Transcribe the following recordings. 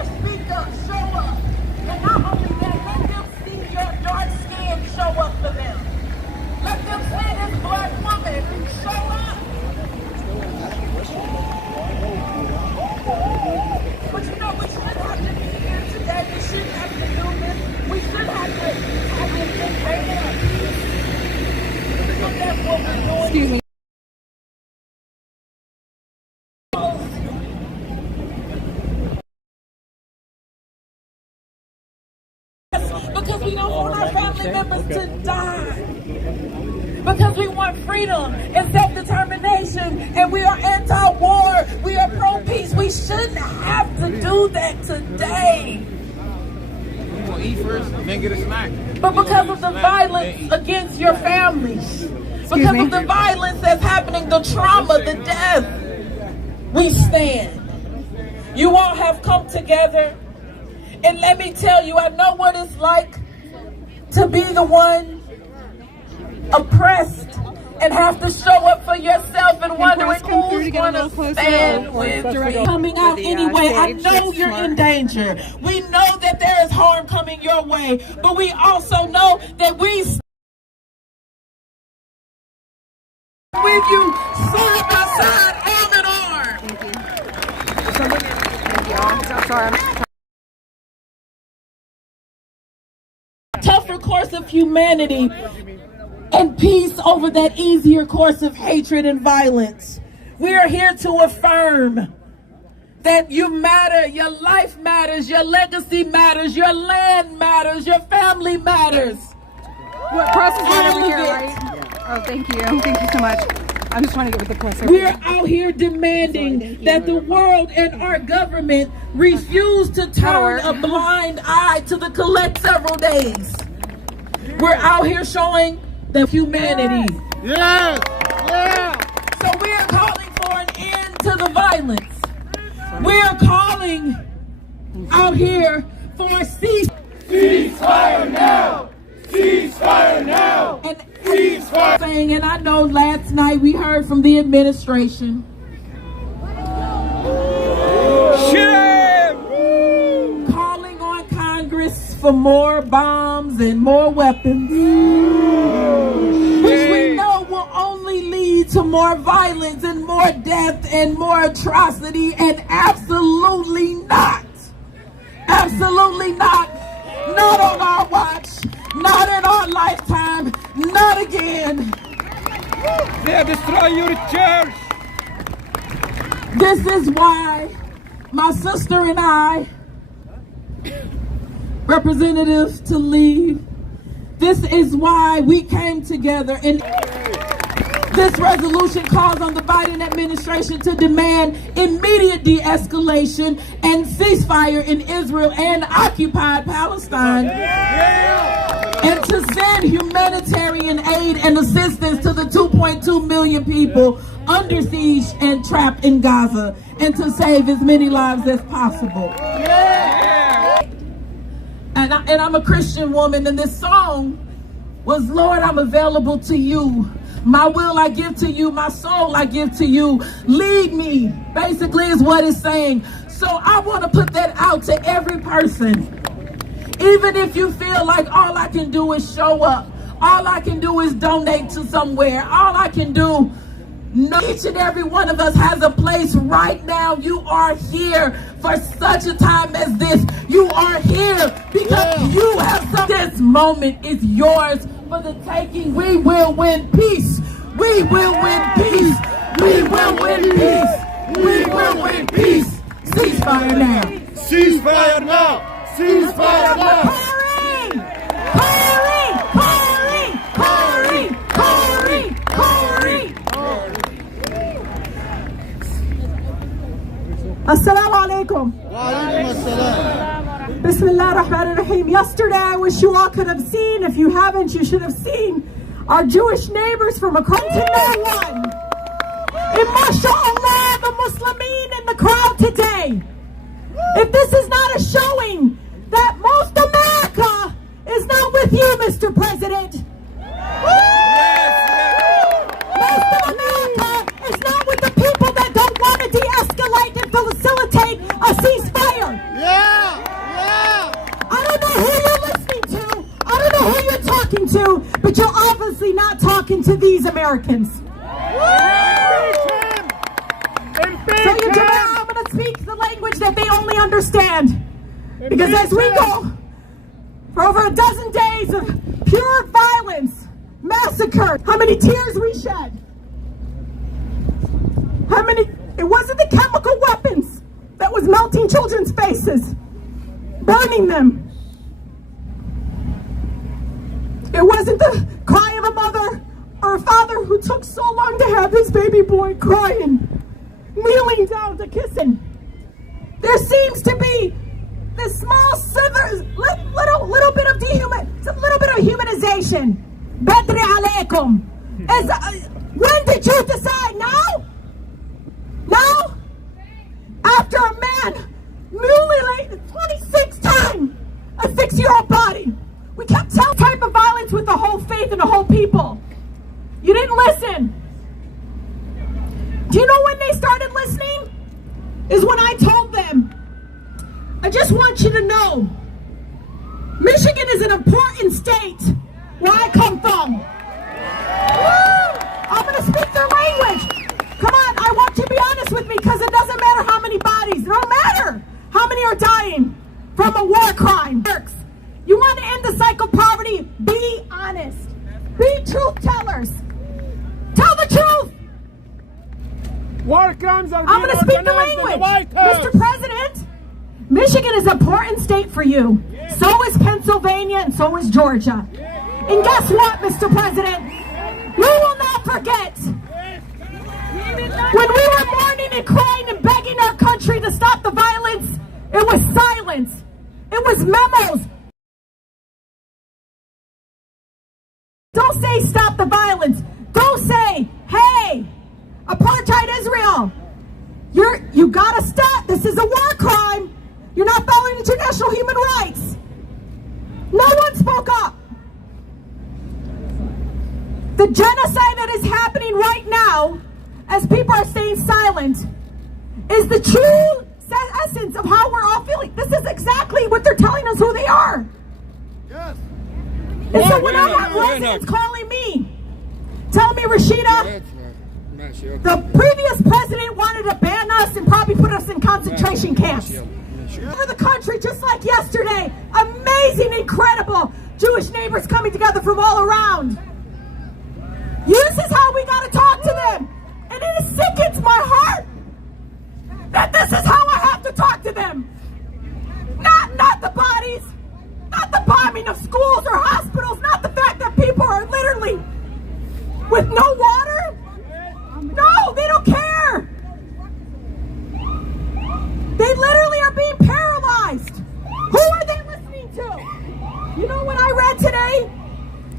here, speak up, show up. And not only that, let them see your dark skin show up for them. Let them see this black woman show up. But you know, we should have to be here today. We shouldn't have to do this. We should have to bring it up. Because that's what we're doing. Excuse me. Because we don't want our family members to die. Because we want freedom and self-determination, and we are anti-war, we are pro-peace. We shouldn't have to do that today. You gonna eat first and then get a snack. But because of the violence against your families, because of the violence that's happening, the trauma, the death, we stand. You all have come together. And let me tell you, I know what it's like to be the one oppressed and have to show up for yourself and wondering who's going to stand with you. Coming out anyway, I know you're in danger. We know that there is harm coming your way, but we also know that we stand with you side by side, arm in arm. Thank you. Sorry. Tougher course of humanity and peace over that easier course of hatred and violence. We are here to affirm that you matter, your life matters, your legacy matters, your land matters, your family matters. What press is right over here, right? Oh, thank you. Thank you so much. I'm just trying to get with the press. We are out here demanding that the world and our government refuse to turn a blind eye to the collect several days. We're out here showing the humanity. Yes! Yeah! So we are calling for an end to the violence. We are calling out here for a Ceasefire now! Ceasefire now! And Ceasefire! saying, and I know last night we heard from the administration. Calling on Congress for more bombs and more weapons. Which we know will only lead to more violence and more death and more atrocity, and absolutely not. Absolutely not. Not on our watch. Not in our lifetime. Not again. They destroy your church. This is why my sister and I, Representative Tlaib, this is why we came together, and this resolution calls on the Biden administration to demand immediate de-escalation and ceasefire in Israel and occupied Palestine, and to send humanitarian aid and assistance to the 2.2 million people under siege and trapped in Gaza, and to save as many lives as possible. And I'm a Christian woman, and this song was, Lord, I'm available to you. My will I give to you, my soul I give to you. Lead me, basically is what it's saying. So I want to put that out to every person. Even if you feel like all I can do is show up, all I can do is donate to somewhere, all I can do, each and every one of us has a place right now. You are here for such a time as this. You are here because you have something. This moment is yours for the taking. We will win peace. We will win peace. We will win peace. We will win peace. Ceasefire now. Ceasefire now! Ceasefire now! Assalamu alaikum. Bismillah ar-Rahman ar-Rahim. Yesterday, I wish you all could have seen. If you haven't, you should have seen our Jewish neighbors from across one. And mashallah, the Muslimin in the crowd today. If this is not a showing that most America is not with you, Mr. President. Most of America is not with the people that don't want to de-escalate and facilitate a ceasefire. to these Americans. So you I'm going to speak the language that they only understand. Because as we go for over a dozen days of pure violence, massacre, how many tears we shed. How many, it wasn't the chemical weapons that was melting children's faces, burning them. It wasn't the cry of a mother or a father who took so long to have his baby boy crying, kneeling down to kiss him. There seems to be this small slither, little bit of humanization. Badri alaikum. When did you decide? Now? Now? After a man mutilated 26 times a 6-year-old body. We kept telling type of violence with the whole faith and the whole people. You didn't listen. Do you know when they started listening? Is when I told them, I just want you to know, Michigan is an important state where I come from. Woo! I'm going to speak their language. Come on, I want you to be honest with me because it doesn't matter how many bodies. It don't matter how many are dying from a war crime. You want to end the cycle of poverty? Be honest. Be truth tellers. Tell the truth. War crimes are I'm going to speak the language. Mr. President, Michigan is an important state for you. So is Pennsylvania and so is Georgia. And guess what, Mr. President? We will not forget. When we were mourning and crying and begging our country to stop the violence, it was silence. It was memos. Don't say stop the violence. Don't say, hey, apartheid Israel, you gotta stop. This is a war crime. You're not following international human rights. No one spoke up. The genocide that is happening right now, as people are staying silent, is the true essence of how we're all feeling. This is exactly what they're telling us who they are. Yes. And so when I have residents calling me, telling me, Rashida, the previous president wanted to ban us and probably put us in concentration camps. Over the country, just like yesterday, amazing, incredible Jewish neighbors coming together from all around. This is how we got to talk to them. And it sickens my heart that this is how I have to talk to them. Not the bodies, not the bombing of schools or hospitals, not the fact that people are literally with no water. No, they don't care. They literally are being paralyzed. Who are they listening to? You know what I read today?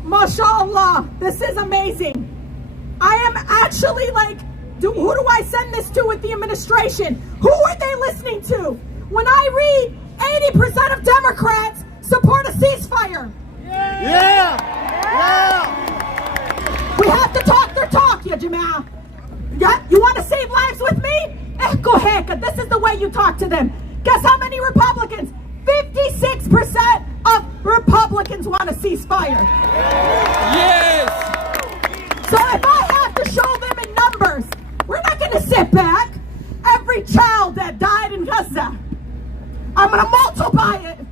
MashaAllah, this is amazing. I am actually like, who do I send this to with the administration? Who are they listening to? When I read 80% of Democrats support a ceasefire. Yeah! We have to talk their talk, ya Jama'ah. Yeah, you want to save lives with me? Go ahead, this is the way you talk to them. Guess how many Republicans? 56% of Republicans want a ceasefire. Yes! So if I have to show them in numbers, we're not going to sit back. Every child that died in Gaza, I'm going to multiply it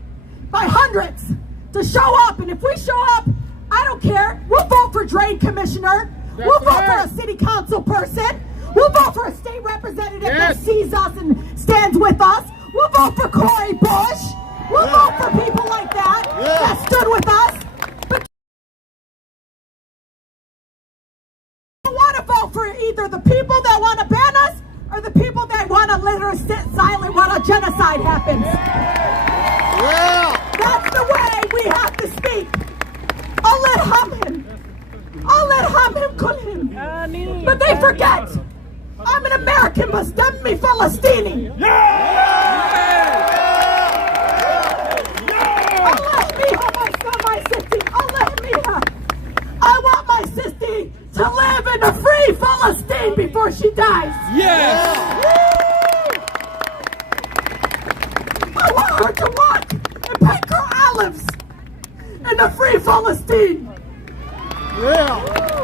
by hundreds to show up. And if we show up, I don't care. We'll vote for drain commissioner. We'll vote for a city council person. We'll vote for a state representative that sees us and stands with us. We'll vote for Cori Bush. We'll vote for people like that that stood with us. But I want to vote for either the people that want to ban us or the people that want to literally sit silent while a genocide happens. That's the way we have to speak. Allah Hamhim. Allah Hamhim Kulhim. But they forget. I'm an American, but stem me Palestinian. Allah miha, my son, my sister. Allah miha. I want my sister to live in a free Palestine before she dies. Yes! I want her to walk and pick her olives in a free Palestine.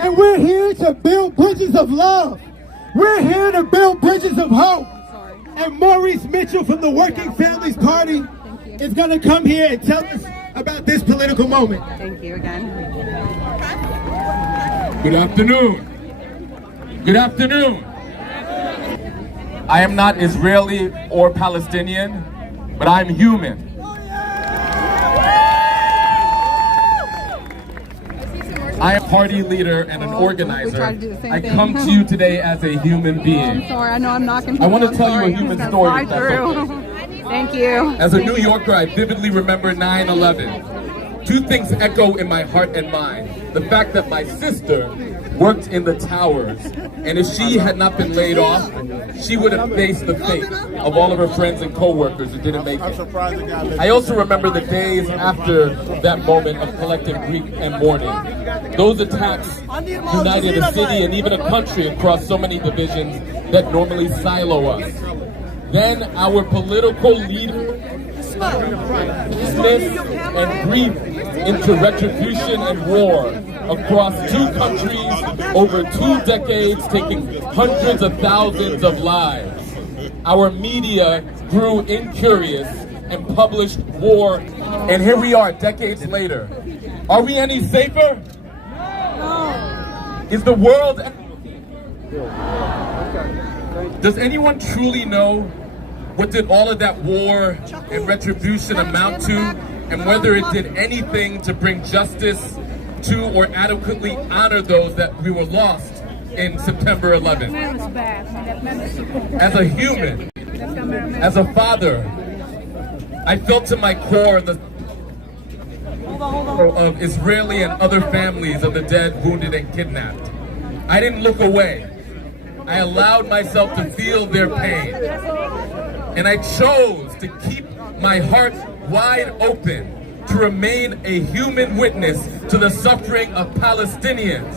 And we're here to build bridges of love. We're here to build bridges of hope. And Maurice Mitchell from the Working Families Party is going to come here and tell us about this political moment. Thank you again. Good afternoon. Good afternoon. I am not Israeli or Palestinian, but I'm human. I am a party leader and an organizer. I come to you today as a human being. I'm sorry, I know I'm not going to. I want to tell you a human story. Thank you. As a New Yorker, I vividly remember 9/11. Two things echo in my heart and mind. The fact that my sister worked in the towers, and if she had not been laid off, she would have faced the fate of all of her friends and co-workers who didn't make it. I also remember the days after that moment of collective grief and mourning. Those attacks united a city and even a country across so many divisions that normally silo us. Then our political leaders dismissed and grief into retribution and war across two countries over 2 decades, taking hundreds of thousands of lives. Our media grew incurious and published war, and here we are decades later. Are we any safer? No. Is the world... Does anyone truly know what did all of that war and retribution amount to, and whether it did anything to bring justice to or adequately honor those that we were lost in September 11th? As a human, as a father, I felt to my core the of Israeli and other families of the dead, wounded, and kidnapped. I didn't look away. I allowed myself to feel their pain. And I chose to keep my heart wide open to remain a human witness to the suffering of Palestinians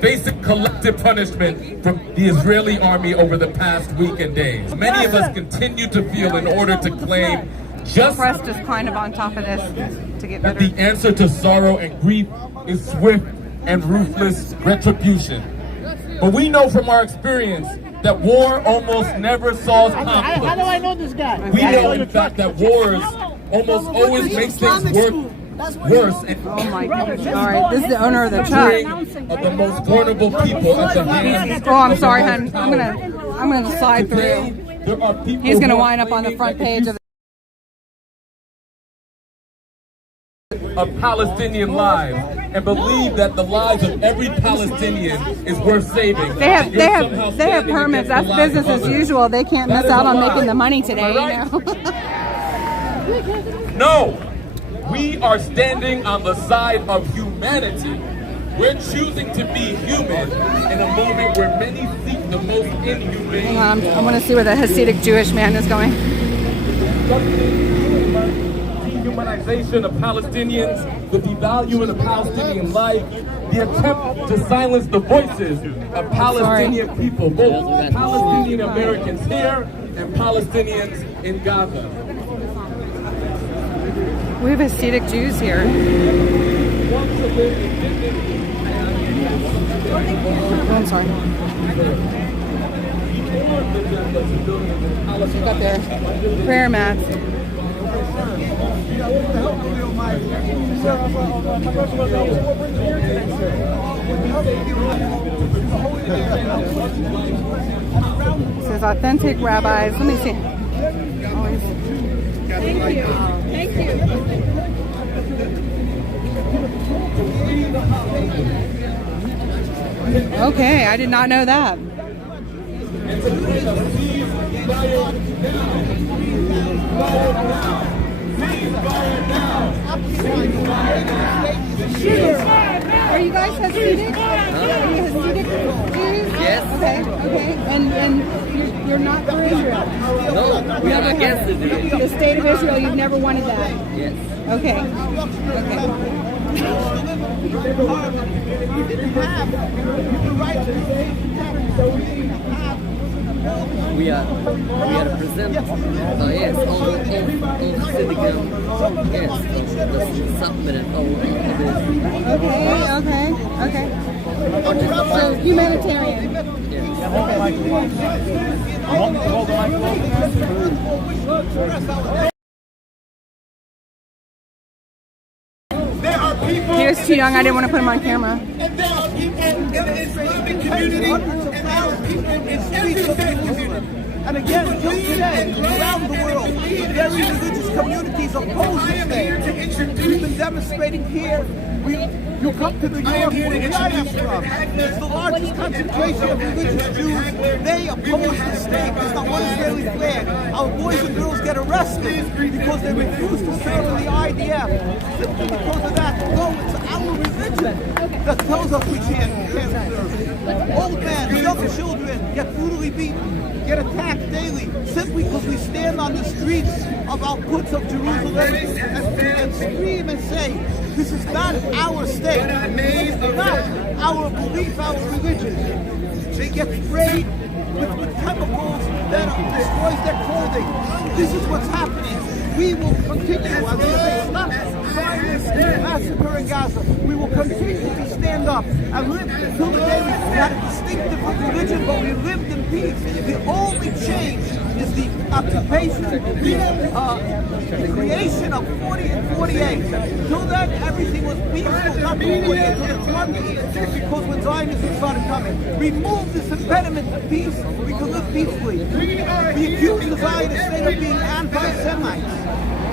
facing collective punishment from the Israeli army over the past week and days. Many of us continue to feel in order to claim just Pressed is kind of on top of this to get better. that the answer to sorrow and grief is swift and ruthless retribution. But we know from our experience that war almost never solves conflict. How do I know this guy? We know, in fact, that wars almost always make things worse and Oh my goodness. All right, this is the owner of the truck. of the most vulnerable people at the hands. Oh, I'm sorry, hon. I'm gonna slide Today, through. there are people He's gonna who are wind up on the front claiming page of of Palestinian lives and believe that the lives of every Palestinian is worth saving. They have permits. That's business as usual. They can't miss out on making the money today, you know. No, we are standing on the side of humanity. We're choosing to be human in a moment where many seek the most inhumane. Hang on, I want to see where the Hasidic Jewish man is going. Dehumanization of Palestinians, the devaluing of Palestinian life, the attempt to silence the voices of Palestinian people, both Palestinian Americans here and Palestinians in Gaza. We have Hasidic Jews here. Oh, I'm sorry. Look up there. Prayer mats. It says authentic rabbis. Let me see. Thank you. Thank you. Okay, I did not know that. Are you guys Hasidic? Are you Hasidic Jews? Yes. Okay, okay. And you're not for Israel? No, we are against Israel. The state of Israel, you've never wanted that? Yes. Okay. Okay. We are present. Yes, all Hasidic. Yes, the supplement. Okay. So humanitarian. He was too young. I didn't want to put him on camera. And there are people in the Islamic community, and there are people in every community. And again, till today, around the world, very religious communities oppose the state. We've been demonstrating here. You come to New York, where I am from. It's the largest concentration of religious Jews. They oppose the state. There's not one Israeli flag. Our boys and girls get arrested because they refuse to serve in the IDF. Simply because of that. No, it's our religion that tells us we can't serve. Old men, young children get brutally beaten, get attacked daily, simply because we stand on the streets of our Quds of Jerusalem and scream and say, this is not our state. This is not our belief, our religion. They get sprayed with chemicals that destroys their clothing. This is what's happening. We will continue, as we say, stop Zionist massacre in Gaza. We will continue to stand up and live until the day we had a distinctive religion, but we lived in peace. The only change is the occupation, the creation of 40 and 48. Till then, everything was peaceful, not the 40 until the 20s, because when Zionism started coming. Remove this impediment to peace, we can live peacefully. We accuse the Zionist state of being anti-Semites.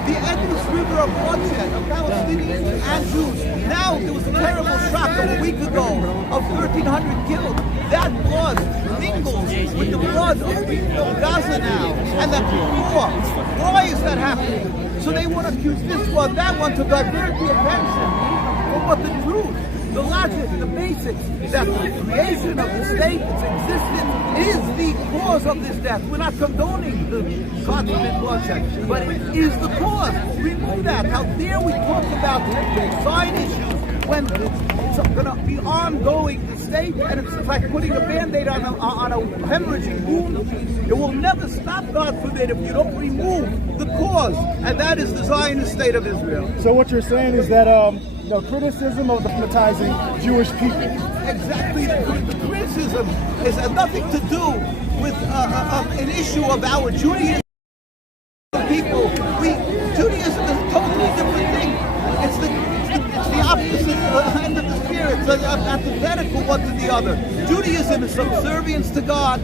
The endless river of bloodshed of Palestinians and Jews. Now there was a terrible shock a week ago of 1,300 killed. That blood mingles with the blood of people of Gaza now, and that's before. Why is that happening? So they want to accuse this one, that one, to divert the attention from what the truth, the logic, the basics, that the creation of the state, its existence, is the cause of this death. We're not condoning the consummate bloodshed, but it is the cause. Remove that. How dare we talk about side issues when it's going to be ongoing, the state, and it's like putting a Band-Aid on a hemorrhaging wound. It will never stop, God forbid, if you don't remove the cause, and that is the Zionist state of Israel. So what you're saying is that criticism of the hypnotizing Jewish people. Exactly. The criticism has nothing to do with an issue of our Judaism people. Judaism is a totally different thing. It's the opposite end of the spirit. It's antithetical one to the other. Judaism is subservience to God,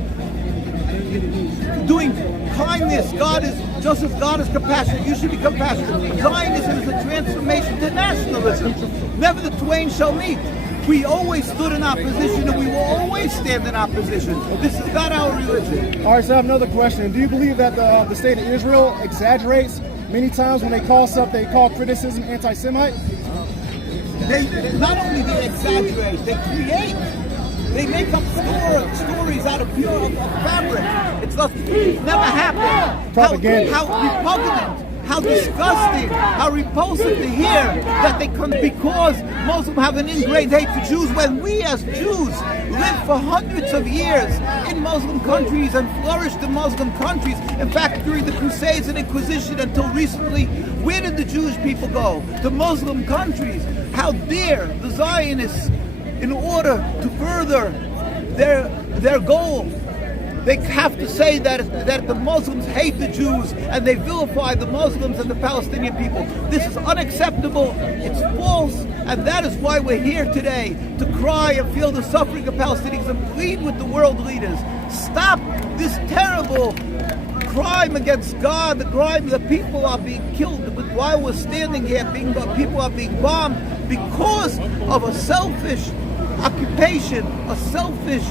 doing kindness. God is just as God is compassionate. You should be compassionate. Zionism is a transformation to nationalism. Never the twain shall meet. We always stood in opposition, and we will always stand in opposition. This is not our religion. All right, so I have another question. Do you believe that the state of Israel exaggerates many times when they call criticism anti-Semite? They not only they exaggerate, they create. They make up stories out of pure fabric. It's never happened. Propaganda. How repugnant, how disgusting, how repulsive to hear that they come because Muslims have an ingrained hate for Jews, when we as Jews lived for hundreds of years in Muslim countries and flourished in Muslim countries. In fact, during the Crusades and Inquisition until recently, where did the Jewish people go? To Muslim countries. How dare the Zionists, in order to further their goal, they have to say that the Muslims hate the Jews and they vilify the Muslims and the Palestinian people. This is unacceptable, it's false, and that is why we're here today, to cry and feel the suffering of Palestinians and plead with the world leaders. Stop this terrible crime against God, the crime that people are being killed. But while we're standing here, people are being bombed because of a selfish occupation, a selfish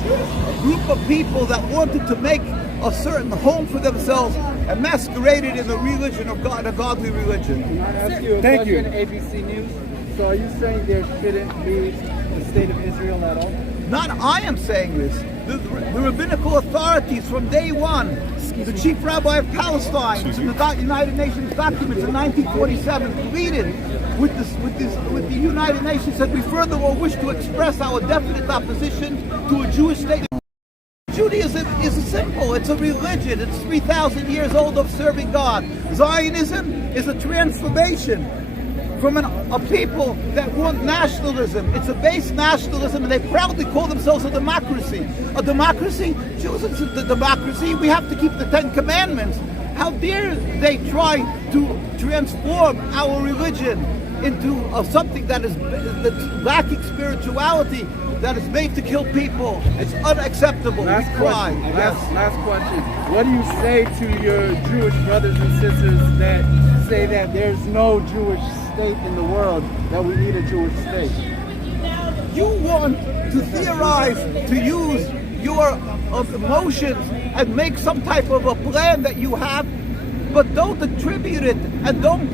group of people that wanted to make a certain home for themselves and masqueraded in the religion of God, a godly religion. Can I ask you a question, ABC News? So are you saying there shouldn't be the state of Israel at all? Not I am saying this. The rabbinical authorities from day one, the chief rabbi of Palestine, in the United Nations documents in 1947, pleaded with the United Nations, said we furthermore wish to express our definite opposition to a Jewish state. Judaism is simple. It's a religion. It's 3,000 years old of serving God. Zionism is a transformation from a people that want nationalism. It's a base nationalism, and they proudly call themselves a democracy. A democracy? Jews is the democracy. We have to keep the Ten Commandments. How dare they try to transform our religion into something that's lacking spirituality, that is made to kill people. It's unacceptable. We cry. Last question. What do you say to your Jewish brothers and sisters that say that there's no Jewish state in the world, that we need a Jewish state? You want to theorize, to use your emotions and make some type of a plan that you have, but don't attribute it and don't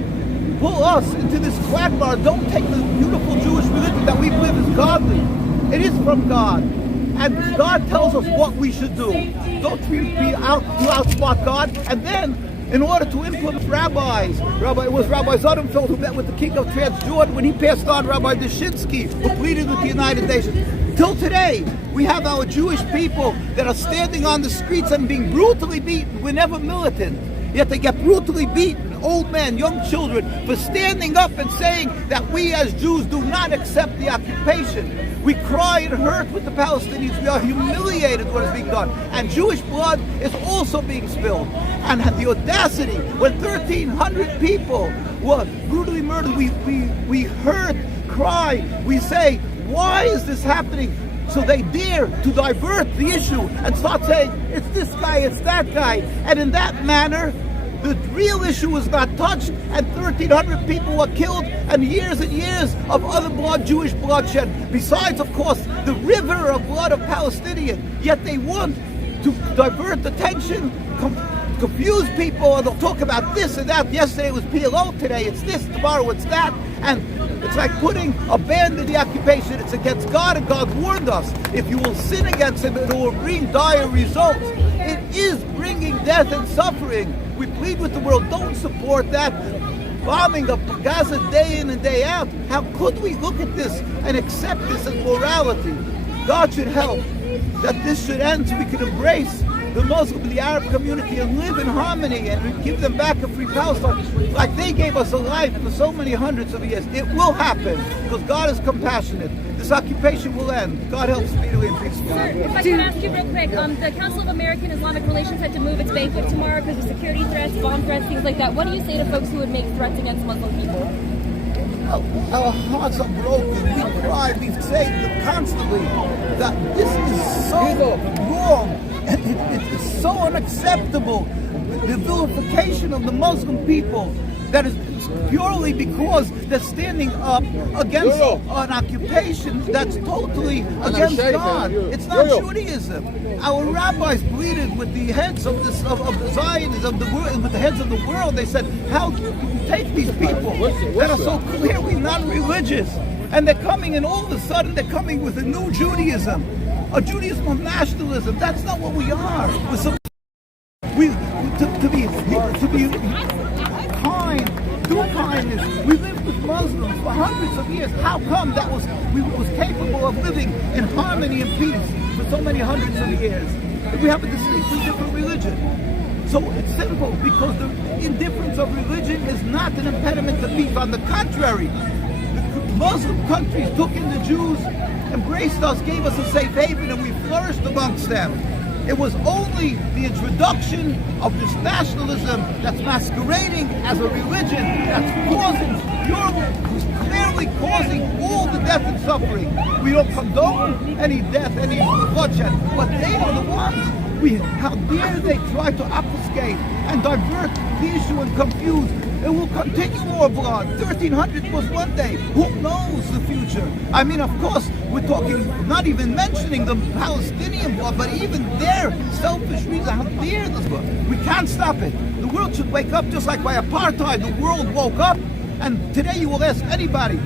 pull us into this quagmire. Don't take the beautiful Jewish religion that we believe is godly. It is from God. And God tells us what we should do. Don't outsmart God. And then, in order to influence rabbis, it was Rabbi Zonnenfeld who met with the king of Transjordan when he passed on Rabbi Dushinsky, who pleaded with the United Nations. Till today, we have our Jewish people that are standing on the streets and being brutally beaten. We're never militant, yet they get brutally beaten. Old men, young children, for standing up and saying that we as Jews do not accept the occupation. We cry and hurt with the Palestinians. We are humiliated what is being done. And Jewish blood is also being spilled. And the audacity, when 1,300 people were brutally murdered, we hurt, cry, we say, why is this happening? So they dare to divert the issue and start saying, it's this guy, it's that guy. And in that manner, the real issue was not touched, and 1,300 people were killed, and years of other blood, Jewish bloodshed. Besides, of course, the river of blood of Palestinians. Yet they want to divert attention, confuse people, and they'll talk about this and that. Yesterday it was PLO, today it's this, tomorrow it's that. And it's like putting a ban in the occupation. It's against God, and God warned us. If you will sin against Him, it will bring dire results. It is bringing death and suffering. We plead with the world, don't support that. Bombing of Gaza day in and day out. How could we look at this and accept this as morality? God should help that this should end so we can embrace the Muslim and the Arab community and live in harmony and give them back a free Palestine like they gave us a life for so many hundreds of years. It will happen because God is compassionate. This occupation will end. God help speedily and peacefully. Sir, if I can ask you real quick, the Council of American Islamic Relations had to move its banquet tomorrow because of security threats, bomb threats, things like that. What do you say to folks who would make threats against Muslim people? Our hearts are broken. We cry. We say constantly that this is so wrong and it is so unacceptable. The vilification of the Muslim people, that is purely because they're standing up against an occupation that's totally against God. It's not Judaism. Our rabbis pleaded with the heads of the Zionism, of the world, with the heads of the world. They said, how do you take these people that are so clearly non-religious, and they're coming, and all of a sudden they're coming with a new Judaism, a Judaism of nationalism. That's not what we are. We're supposed to be kind, do kindness. We lived with Muslims for hundreds of years. How come that was capable of living in harmony and peace for so many hundreds of years? If we have a distinctly different religion. So it's simple, because the indifference of religion is not an impediment to peace. On the contrary, the Muslim countries took in the Jews, embraced us, gave us a safe haven, and we flourished amongst them. It was only the introduction of this nationalism that's masquerading as a religion that's causing Europe, who's clearly causing all the death and suffering. We don't condone any death, any bloodshed, but they are the ones. How dare they try to obfuscate and divert the issue and confuse? It will continue more blood. 1,300 was one day. Who knows the future? I mean, of course, we're talking, not even mentioning the Palestinian blood, but even their selfish reason. How dare this blood? We can't stop it. The world should wake up, just like by apartheid. The world woke up, and today you will ask anybody,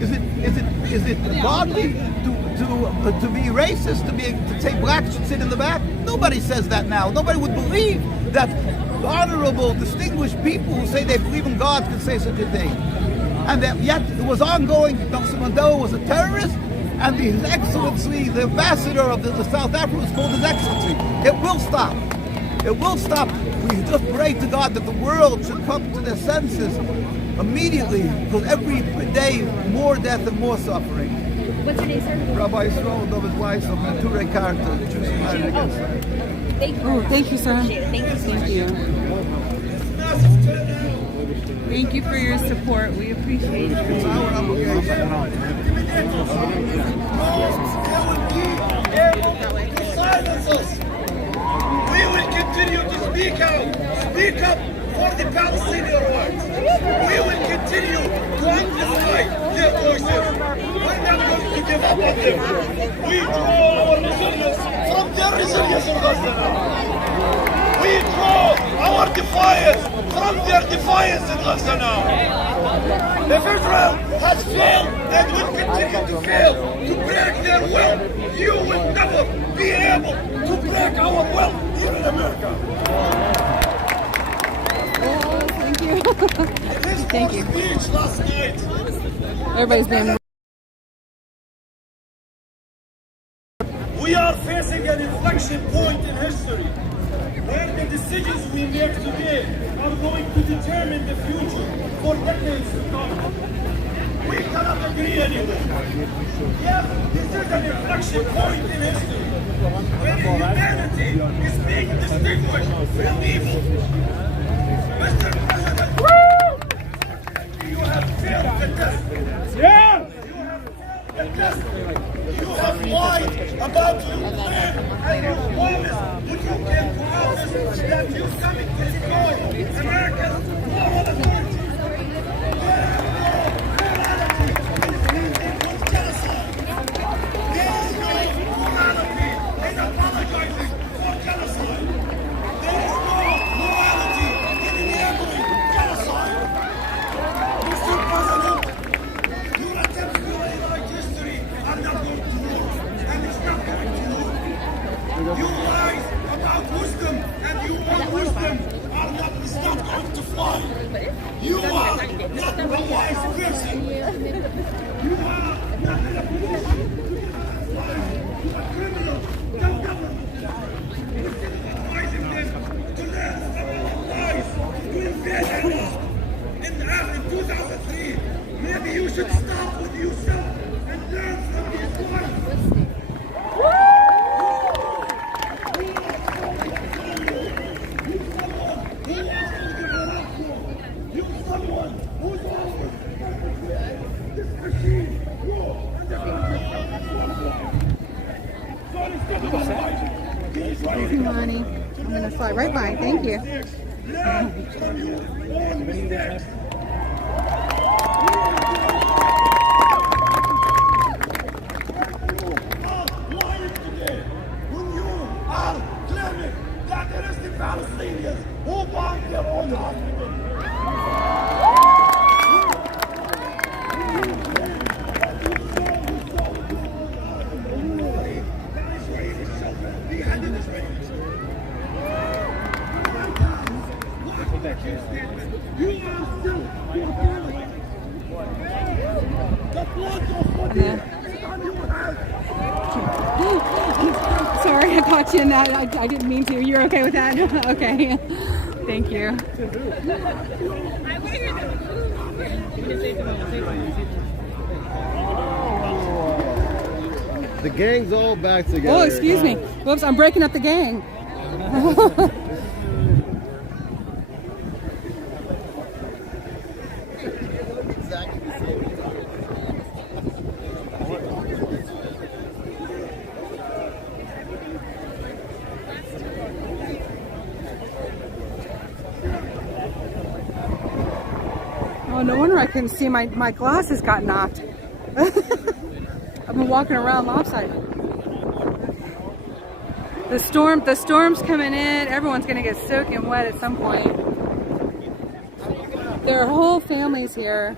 is it godly to be racist, to say blacks should sit in the back? Nobody says that now. Nobody would believe that honorable, distinguished people who say they believe in God can say such a thing. And that yet it was ongoing. Nelson Mandela was a terrorist, and His Excellency, the ambassador of the South Africa, was called His Excellency. It will stop. It will stop. We just pray to God that the world should come to their senses immediately, because every day more death and more suffering. What's your name, sir? Rabbi Yisroel Dovid Weiss of Mature Carta, Jews Americans. Thank you. Oh, thank you, sir. Appreciate it. Thank you. Thank you. Thank you for your support. We appreciate it. It's our obligation. We will continue to speak out, speak up for the Palestinian rights. We will continue to amplify their voices. We're not going to give up on them. We draw our resilience from their resilience in Gaza now. We draw our defiance from their defiance in Gaza now. If Israel has failed and will continue to fail to break their will, you will never be able to break our will here in America. Thank you. Thank you. Speech last night. Everybody's being. We are facing an inflection point in history where the decisions we make today are going to determine the future for decades to come. We cannot agree anymore. Yes, this is an inflection point in history where humanity is being distinguished from evil. Mr. President, you have failed the test. Yeah! You have failed the test. You have lied about your plan and your promise when you came to office that you coming to destroy America's moral authority. There is no morality in genocide. There is no morality in apologizing for genocide. There is no morality in enabling genocide. Mr. President, your attempts to rewrite history are not going to work, and it's not going to work. Your lies about wisdom and your own wisdom are not, it's not going to fly. You are not a wise person. You are not in a position to advise a criminal, no government. Instead of advising them to learn from our lies, to invade Iraq in 2003, maybe you should start with yourself and learn from these lies. Thank you, Money. I'm going to fly right by. Thank you. That it is the Palestinians who want their own hospital. You are still Sorry, I caught you in that. I didn't mean to. You're okay with that? Okay. Thank you. The gang's all back together. Oh, excuse me. Whoops, I'm breaking up the gang. Oh, no wonder I couldn't see. My glasses got knocked. I've been walking around lopsided. The storm's coming in. Everyone's gonna get soaking wet at some point. There are whole families here.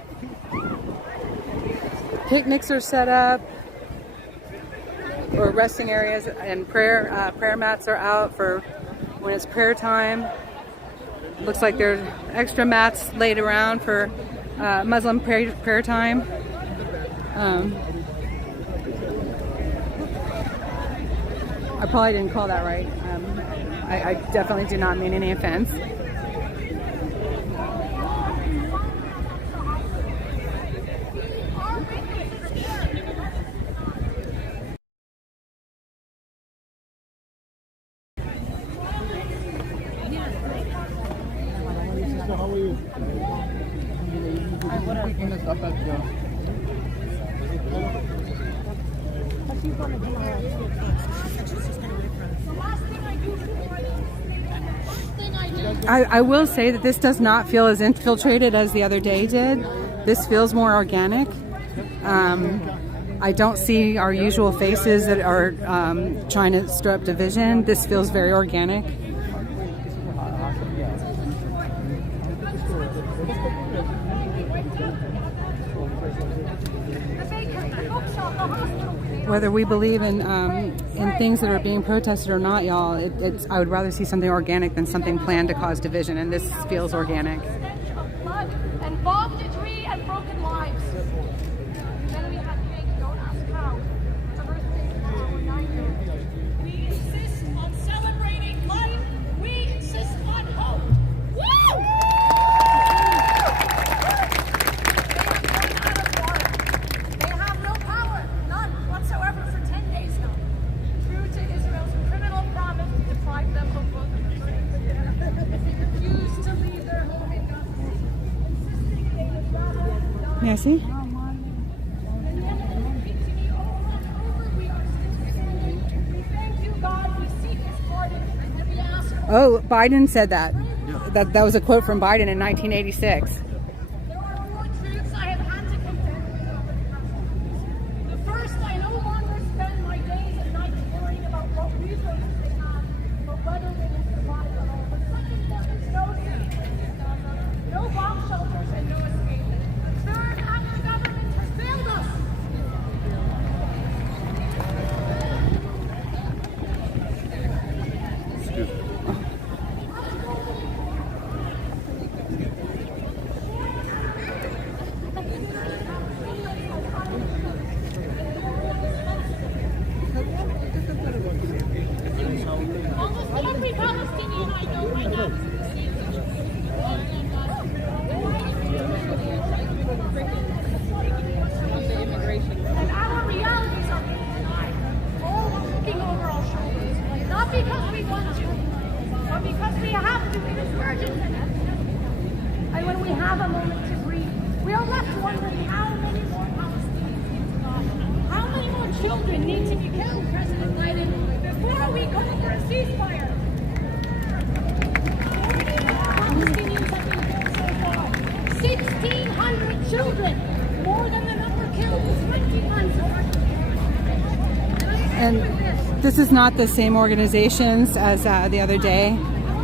Picnics are set up, or resting areas, and prayer mats are out for when it's prayer time. Looks like there's extra mats laid around for Muslim prayer time. I probably didn't call that right. I definitely do not mean any offense. I will say that this does not feel as infiltrated as the other day did. This feels more organic. I don't see our usual faces that are trying to stir up division. This feels very organic. Whether we believe in things that are being protested or not, y'all, I would rather see something organic than something planned to cause division, and this feels organic. Blood and bombed a tree and broken lives. Then we had cake, don't ask how. It's a birthday tomorrow, we're 9 years. We insist on celebrating life. We insist on hope. Woo! They have no power, none whatsoever, for 10 days now. True to Israel's criminal promise to deprive them of both of them. They refuse to leave their home in Gaza. Yeah, see? Oh, Biden said that. That was a quote from Biden in 1986. There are more truths I have had to contend with over the past weeks. The first, I no longer spend my days and nights worrying about what resources they have, but whether they will survive at all. The second, there is no safe place in Gaza, no bomb shelters, and no escape. The third, our government has failed us. Almost every Palestinian I know right now is in the same situation. And our realities are being denied. All while looking over our shoulders. Not because we want to, but because we have to. It is urgent and necessary. And when we have a moment to breathe, we are left wondering how many more Palestinians need to die. How many more children need to be killed, President Biden, before we call for a ceasefire? 40 Palestinians have been killed so far. 1,600 children, more than the number killed in 20 months. And this is not the same organizations as the other day.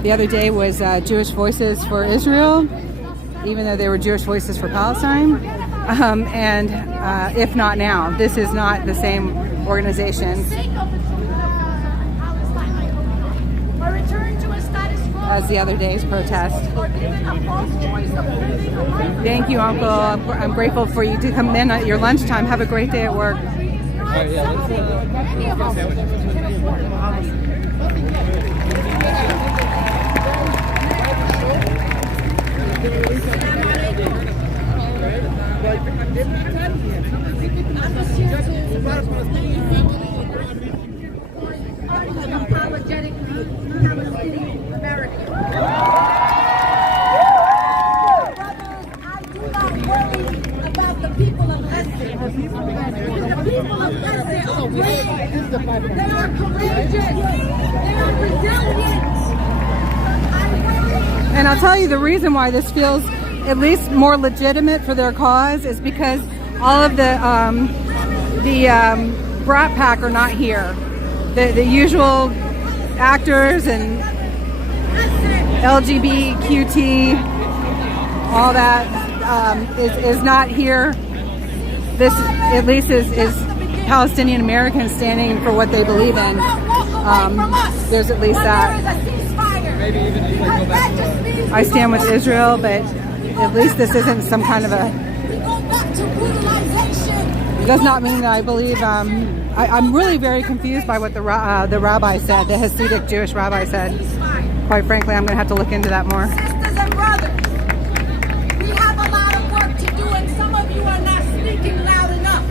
The other day was Jewish Voices for Israel, even though they were Jewish Voices for Palestine. And if not now, this is not the same organization as the other day's protest. Thank you, Uncle. I'm grateful for you to come in at your lunchtime. Have a great day at work. Unapologetic Palestinian Americans. I do not worry about the people of Gaza. The people of Gaza are brave. They are courageous. They are resilient. And I'll tell you the reason why this feels at least more legitimate for their cause is because all of the Brat Pack are not here. The usual actors and LGBTQT, all that is not here. This at least is Palestinian Americans standing for what they believe in. There's at least that. I stand with Israel, but at least this isn't some kind of a... It does not mean that I believe... I'm really very confused by what the rabbi said, the Hasidic Jewish rabbi said. quite frankly, I'm going to have to look into that more. Sisters and brothers, we have a lot of work to do, and some of you are not speaking loud enough.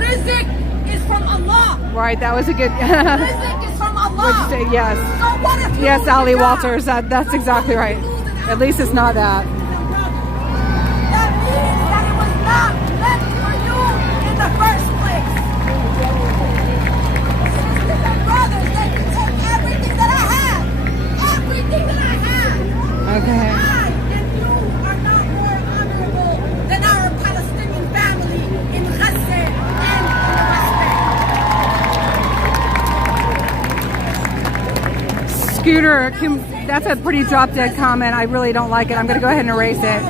Rizq is from Allah. Right, that was a good... Rizq is from Allah. Yes. So what if you Yes, lose Ali your job? Walters, that's exactly right. At least it's not that. That means that it was not meant for you in the first place. Sisters and brothers, they can take everything that I have. Everything that I have. Okay. I and you are not more honorable than our Palestinian family in Gaza and in the West Bank. Scooter, that's a pretty drop-dead comment. I really don't like it. I'm going to go ahead and erase it.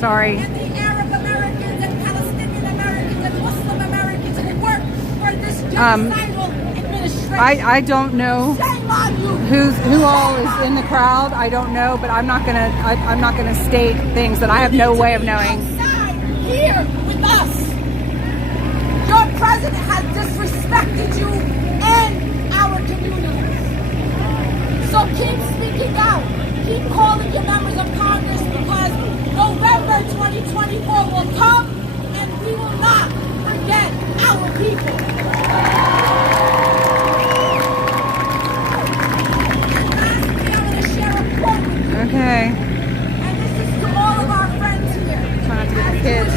Sorry. And the Arab Americans and Palestinian Americans and Muslim Americans who work for this genocidal administration. I don't know Shame on you. who all is in the crowd. I don't know, but I'm not gonna state things that I have no way of knowing. Outside here with us. Your president has disrespected you and our communities. So keep speaking out. Keep calling your members of Congress, because November 2024 will come and we will not forget our people. Okay. And this is to all of our friends here. Try not to get the kids.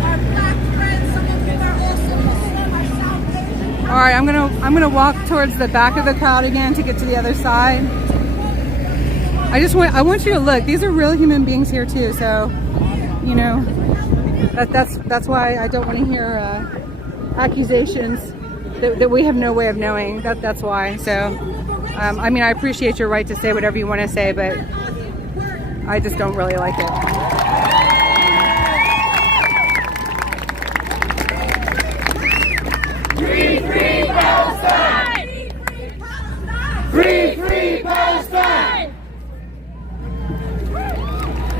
Our black friends, some of them are also Muslim, our South Asian. All right, I'm gonna walk towards the back of the crowd again to get to the other side. I want you to look. These are real human beings here too. So, you know, that's why I don't want to hear accusations that we have no way of knowing. That's why. So. I mean, I appreciate your right to say whatever you want to say, but I just don't really like it. Free, free Palestine! Free, free Palestine!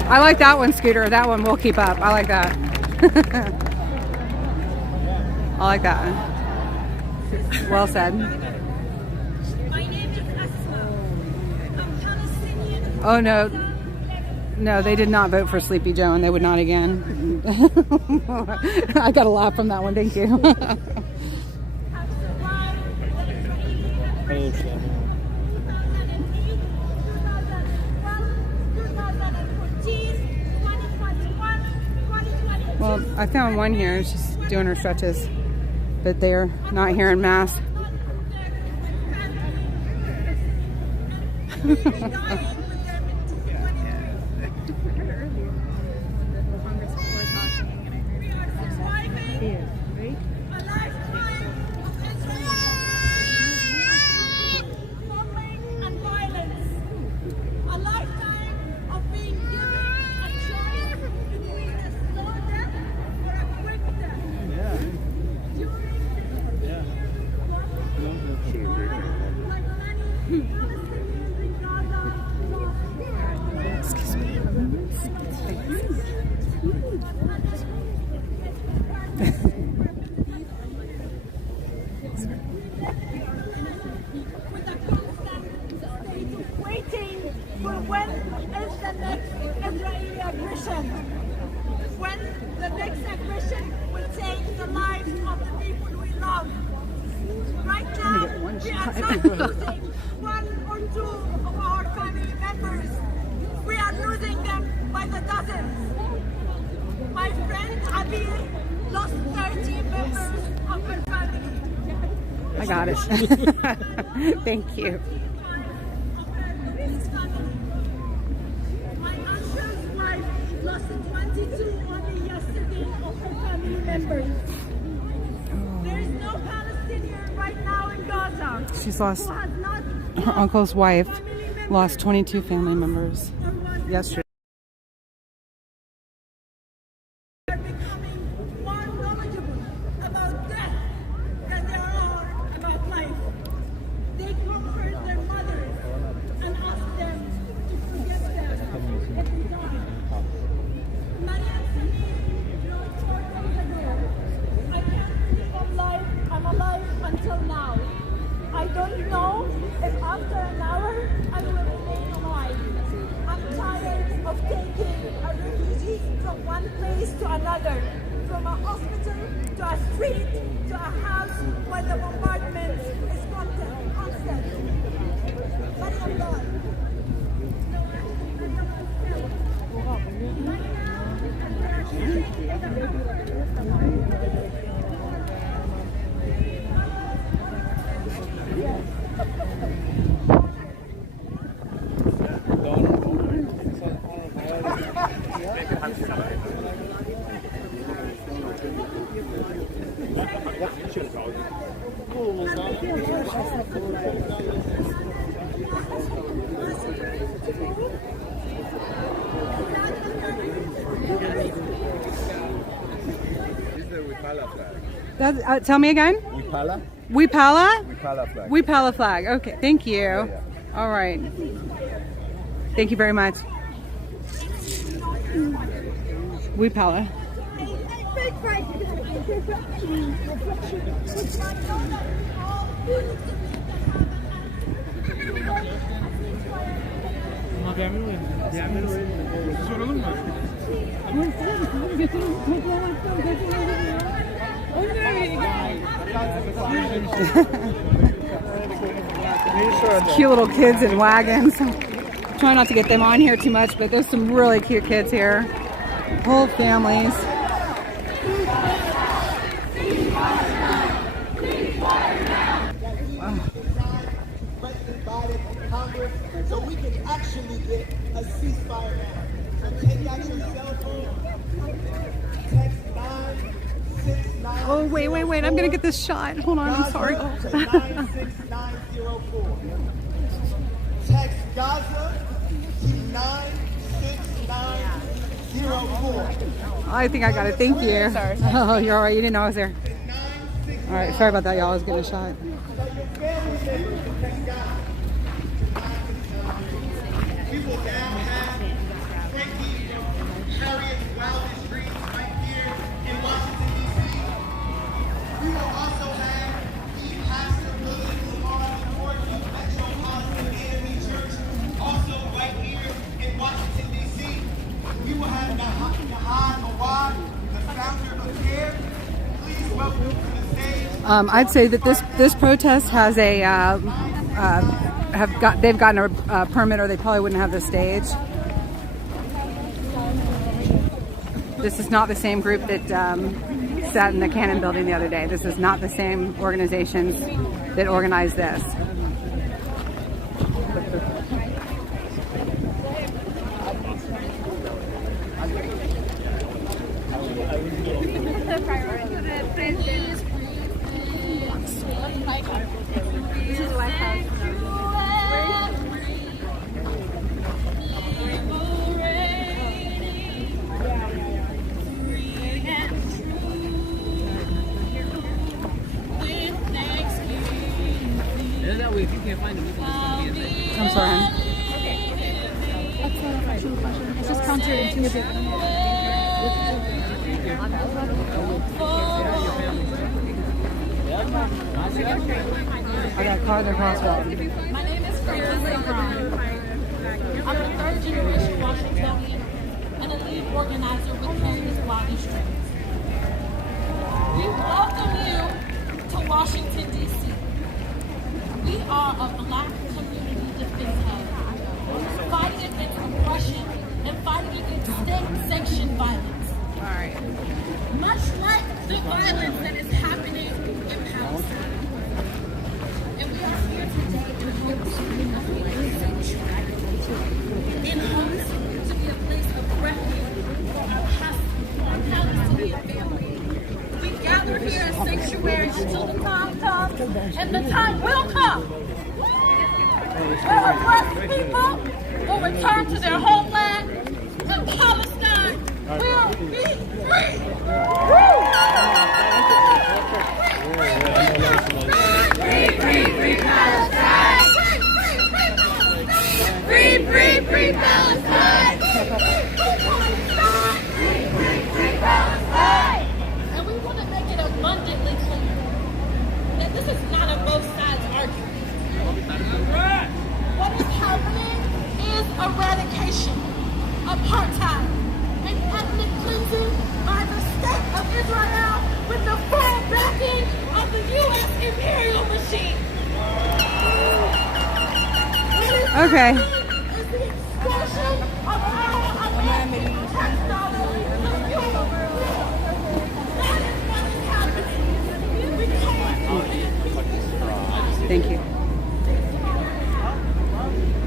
I like that one, Scooter. That one we'll keep up. I like that. I like that one. Well said. Oh, no, they did not vote for Sleepy Joe, and they would not again. I got a laugh from that one. Thank you. Well, I found one here. She's doing her stretches, but they're not here in mass. One or two of our family members. We are losing them by the dozens. My friend Abil lost 30 members of her family. I got it. Thank you. My uncle's wife lost 22 only yesterday of her family members. There is no Palestinian right now in Gaza. She's lost, her uncle's wife lost 22 family members yesterday. They are becoming more knowledgeable about death than they are about life. They comfort their mothers and ask them to forget them if they die. Mariam Salim wrote 4 days ago, I can't believe I'm alive until now. I don't know if after a streets from one place to another, from a hospital to a street to a house where the bombardment is constant. Maria God. Tell me again. Wipala? Wipala? Wipala flag. Wipala flag. Okay, thank you. Yeah. All right. Thank you very much. Wipala. Cute little kids in wagons. Try not to get them on here too much, but there's some really cute kids here. Whole families. Congress, so we can actually get a ceasefire now. So take out your cell phone, text 969. Oh, wait. I'm going to get this shot. Hold on, I'm sorry. Gaza to 96904. Text Gaza to 96904. I think I got it. Thank you. Sorry. Oh, you're all right. You didn't know I was there. All right. Sorry about that, y'all. I was getting a shot. We will now have Frankie Harriet's wildest dreams right here in Washington, D.C. We will also have the Pastor William Lamar Georgia Metropolitan Enemy Church, also right here in Washington, D.C. We will have Nahad Awad, the founder of CARE. Please welcome to the stage. I'd say that this protest has a they've gotten a permit, or they probably wouldn't have the stage. This is not the same group that sat in the Cannon building the other day. This is not the same organizations that organized this. If you can't find it, we can just be in I'm sorry. That's not a actual question. It's just counterintuitive. I got caught in the crosswalk. My name is Frankie Brown. I'm a third generation Washingtonian and a lead organizer with Carrie's Wildest Dreams. We welcome you to Washington, D.C. We are a Black community defense hub, fighting against oppression and fighting against state-sanctioned violence. All right. Much like the violence that is happening in Palestine. And we are here today in hopes to be a sanctuary, in hopes to be a place of refuge for our Palestinian family. We gather here as sanctuaries until the time comes, and the time will come where oppressed people will return to their homeland, and Palestine will be free. Free Palestine! Free Palestine! Free Palestine! And we want to make it abundantly clear that this is not a both sides argument. What is happening is eradication, apartheid, and ethnic Okay.